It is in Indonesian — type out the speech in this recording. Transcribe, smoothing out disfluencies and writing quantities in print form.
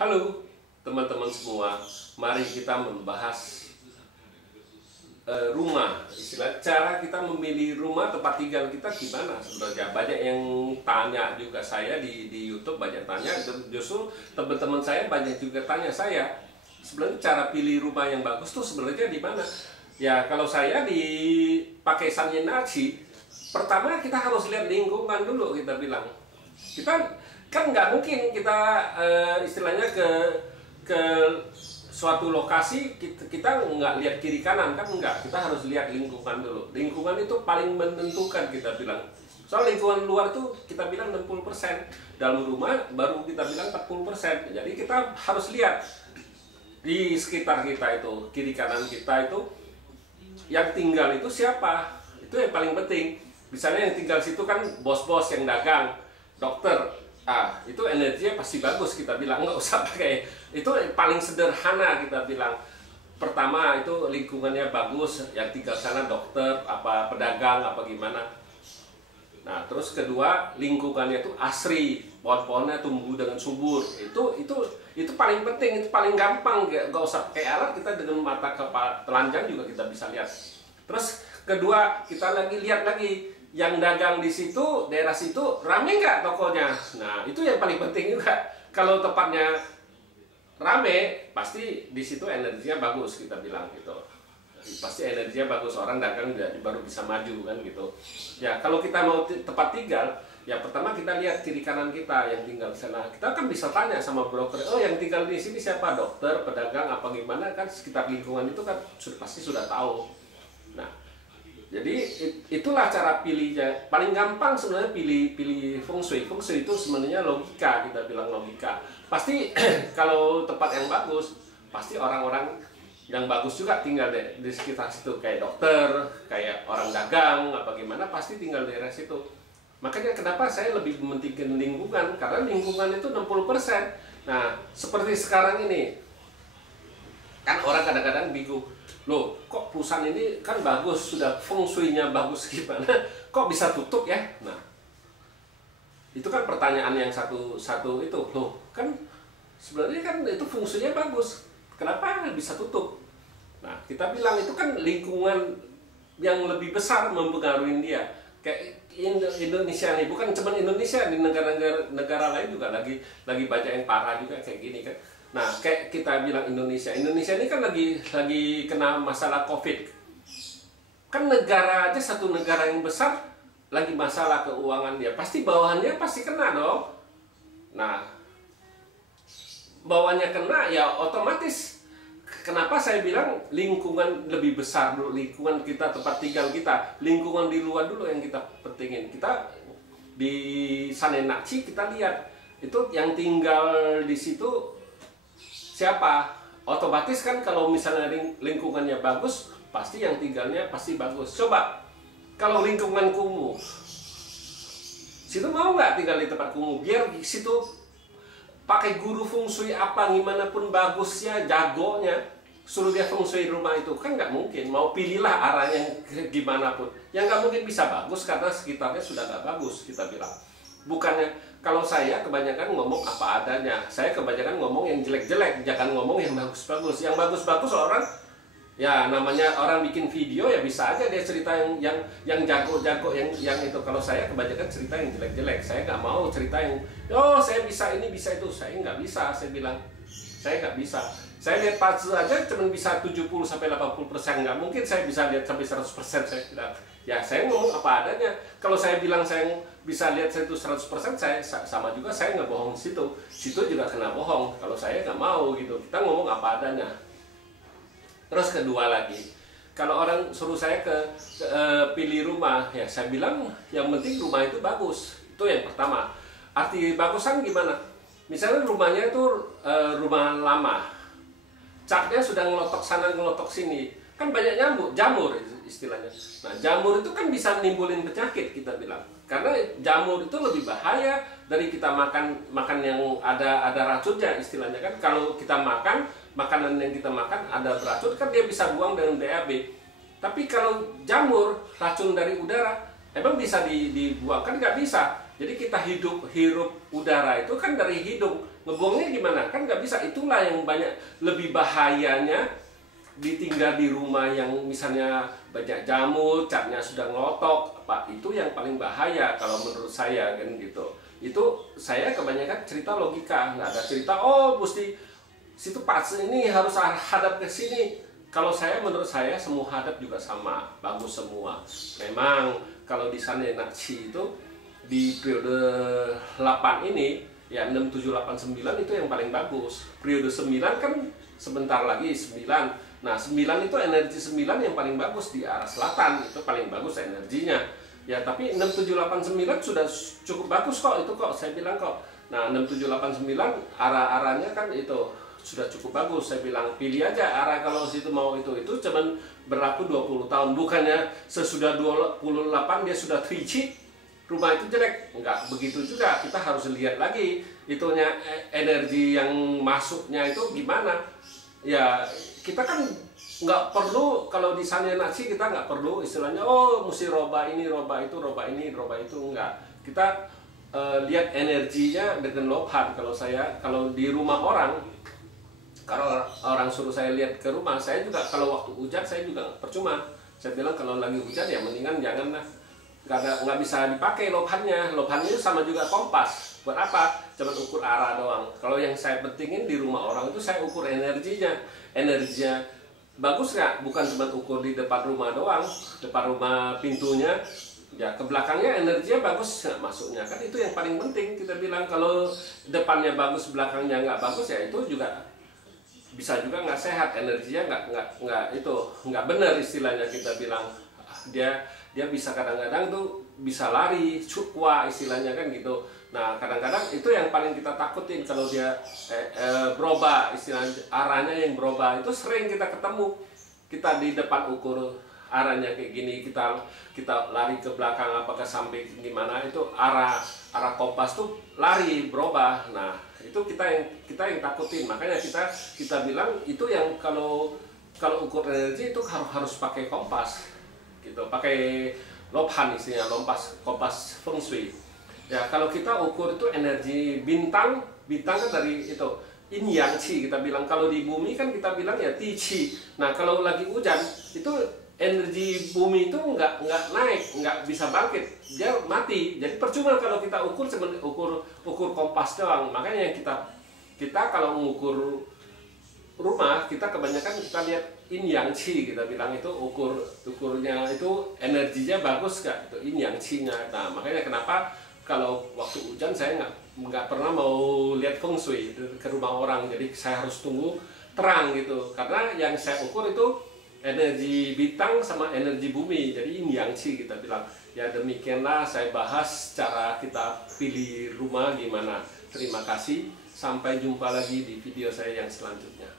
Halo teman-teman semua, mari kita membahas rumah. Istilah cara kita memilih rumah tempat tinggal kita gimana sebenarnya. Banyak yang tanya juga saya di YouTube, banyak tanya. Justru teman-teman saya banyak juga tanya saya, sebenarnya cara pilih rumah yang bagus tuh sebenarnya di mana? Ya kalau saya pakai Sanyenachi, pertama kita harus lihat lingkungan dulu, kita bilang. Kita kan nggak mungkin kita istilahnya ke suatu lokasi kita nggak lihat kiri kanan, kan nggak, kita harus lihat lingkungan dulu. Lingkungan itu paling menentukan, kita bilang. Soal lingkungan luar tuh kita bilang 60%, dalam rumah baru kita bilang 40%. Jadi kita harus lihat di sekitar kita itu, kiri kanan kita itu, yang tinggal itu siapa, itu yang paling penting. Misalnya yang tinggal situ kan bos-bos yang dagang, dokter, itu energinya pasti bagus, kita bilang. Nggak usah pakai, itu paling sederhana, kita bilang. Pertama itu lingkungannya bagus, yang tinggal sana dokter, apa pedagang, apa gimana. Nah terus kedua, lingkungannya itu asri, pohon-pohonnya tumbuh dengan subur. Itu paling penting, itu paling gampang, nggak usah pakai alat, kita dengan mata telanjang juga kita bisa lihat. Terus kedua, kita lihat lagi yang dagang di situ, daerah situ, rame nggak tokonya. Nah itu yang paling penting juga. Kalau tempatnya rame, pasti di situ energinya bagus, kita bilang gitu. Pasti energinya bagus, orang dagang baru bisa maju kan gitu. Ya kalau kita mau tempat tinggal, ya pertama kita lihat kiri kanan kita yang tinggal di sana. Kita kan bisa tanya sama broker, oh yang tinggal di sini siapa, dokter, pedagang, apa gimana, kan sekitar lingkungan itu kan pasti sudah tahu. Nah jadi itulah cara pilihnya. Paling gampang sebenarnya pilih feng shui. Feng shui itu sebenarnya logika, kita bilang logika. Pasti kalau tempat yang bagus, pasti orang-orang yang bagus juga tinggal di sekitar situ, kayak dokter, kayak orang dagang, apa gimana, pasti tinggal di daerah situ. Makanya kenapa saya lebih mementingkan lingkungan, karena lingkungan itu 60%. Nah, seperti sekarang ini, kan orang kadang-kadang bingung, loh kok perusahaan ini kan bagus, sudah feng shui-nya bagus, gimana kok bisa tutup ya? Nah itu kan pertanyaan yang satu itu, loh kan sebenarnya kan itu feng shui-nya bagus, kenapa bisa tutup? Nah kita bilang itu kan lingkungan yang lebih besar mempengaruhi dia. Kayak Indonesia nih, bukan cuma Indonesia, di negara lain juga lagi banyak yang parah juga kayak gini kan. Nah, kayak kita bilang Indonesia ini kan lagi kena masalah COVID. Kan negara aja, satu negara yang besar lagi masalah keuangan dia, pasti bawahannya pasti kena dong. Nah, bawahnya kena ya otomatis. Kenapa saya bilang lingkungan lebih besar dulu, lingkungan kita, tempat tinggal kita, lingkungan di luar dulu yang kita pentingin. Kita di Sanyenachi kita lihat itu yang tinggal di situ siapa? Otomatis kan kalau misalnya lingkungannya bagus, pasti yang tinggalnya pasti bagus. Coba, kalau lingkungan kumuh, situ mau nggak tinggal di tempat kumuh? Biar di situ pakai guru feng shui apa gimana pun bagusnya, jagonya, suruh dia feng shui rumah itu, kan nggak mungkin. Mau pilihlah arahnya gimana pun, yang nggak mungkin bisa bagus karena sekitarnya sudah nggak bagus, kita bilang. Bukannya, kalau saya kebanyakan ngomong apa adanya, saya kebanyakan ngomong yang jelek-jelek, jangan ngomong yang bagus-bagus. Yang bagus-bagus orang, ya namanya orang bikin video ya bisa aja dia cerita yang jago-jago, yang itu. Kalau saya kebanyakan cerita yang jelek-jelek, saya nggak mau cerita yang, oh saya bisa ini bisa itu, saya nggak bisa, saya bilang, saya nggak bisa. Saya lihat puzzle aja cuma bisa 70-80%, nggak mungkin saya bisa lihat sampai 100%, saya bilang. Ya saya ngomong apa adanya. Kalau saya bilang saya bisa lihat itu 100%, saya sama juga saya nggak bohong situ juga kena bohong. Kalau saya nggak mau gitu, kita ngomong apa adanya. Terus kedua lagi, kalau orang suruh saya pilih rumah, ya saya bilang yang penting rumah itu bagus. Itu yang pertama. Arti bagusan gimana? Misalnya rumahnya itu rumah lama, catnya sudah ngelotok sana ngelotok sini, kan banyak jamur istilahnya. Nah jamur itu kan bisa nimbulin penyakit, kita bilang. Karena jamur itu lebih bahaya dari kita makan yang ada racunnya, istilahnya kan. Kalau kita makan makanan yang kita makan ada beracun, kan dia bisa buang dengan BAB. Tapi kalau jamur, racun dari udara, emang bisa dibuang? Kan nggak bisa. Jadi kita hirup udara itu kan dari hidung. Ngebuangnya gimana? Kan nggak bisa. Itulah yang banyak lebih bahayanya ditinggal di rumah yang misalnya banyak jamur, catnya sudah ngelotok, Pak. Itu yang paling bahaya kalau menurut saya kan gitu. Itu saya kebanyakan cerita logika, nggak ada cerita oh mesti situ pas ini harus hadap ke sini. Kalau saya menurut saya semua hadap juga sama, bagus semua. Memang kalau di sana Nakshi itu di periode 8 ini ya 6, 7, 8, 9 itu yang paling bagus. Periode 9 kan sebentar lagi 9. Nah 9 itu energi 9 yang paling bagus di arah selatan, itu paling bagus energinya. Ya tapi 6, 7, 8, 9 sudah cukup bagus kok, itu kok saya bilang kok. Nah 6, 7, 8, 9 arah-arahnya kan itu sudah cukup bagus. Saya bilang pilih aja arah kalau situ mau itu cuman berlaku 20 tahun. Bukannya sesudah 28 dia sudah tricik, rumah itu jelek. Enggak begitu juga, kita harus lihat lagi itunya energi yang masuknya itu gimana. Ya kita kan nggak perlu kalau di sana Nakshi kita nggak perlu istilahnya oh mesti roba ini roba itu roba ini roba itu, enggak. Kita lihat energinya dengan lobhan. Kalau di rumah orang, kalau orang suruh saya lihat ke rumah saya juga, kalau waktu hujan saya juga percuma. Saya bilang kalau lagi hujan ya mendingan jangan lah, nggak bisa dipakai lobhannya. Lobhannya sama juga kompas. Buat apa? Cuma ukur arah doang. Kalau yang saya pentingin di rumah orang itu saya ukur energinya bagus nggak? Bukan cuma ukur di depan rumah doang, depan rumah pintunya, ya ke belakangnya energinya bagus nggak masuknya, kan itu yang paling penting. Kita bilang kalau depannya bagus, belakangnya nggak bagus ya itu juga bisa juga nggak sehat, energinya nggak benar istilahnya. Kita bilang dia bisa kadang-kadang tuh bisa lari, cukwa istilahnya kan gitu. Nah kadang-kadang itu yang paling kita takutin kalau dia berubah, istilah arahnya yang berubah itu sering kita ketemu. Kita di depan ukur arahnya kayak gini, kita lari ke belakang apa ke samping gimana, itu arah kompas tuh lari berubah. Nah itu kita yang takutin. Makanya kita bilang itu yang kalau ukur energi itu harus pakai kompas gitu, pakai lobhan istilahnya, kompas feng shui. Ya kalau kita ukur itu energi bintang kan dari itu yin yang qi kita bilang. Kalau di bumi kan kita bilang ya ti qi. Nah kalau lagi hujan itu energi bumi itu nggak naik, nggak bisa bangkit, dia mati. Jadi percuma kalau kita ukur kompas doang. Makanya yang kita kalau mengukur rumah kita kebanyakan kita lihat yin yang qi, kita bilang itu ukurnya itu energinya bagus nggak, itu yin yang qi-nya. Nah makanya kenapa kalau waktu hujan saya nggak pernah mau lihat feng shui ke rumah orang, jadi saya harus tunggu terang gitu, karena yang saya ukur itu energi bintang sama energi bumi, jadi yin yang qi kita bilang. Ya demikianlah saya bahas cara kita pilih rumah gimana. Terima kasih, sampai jumpa lagi di video saya yang selanjutnya.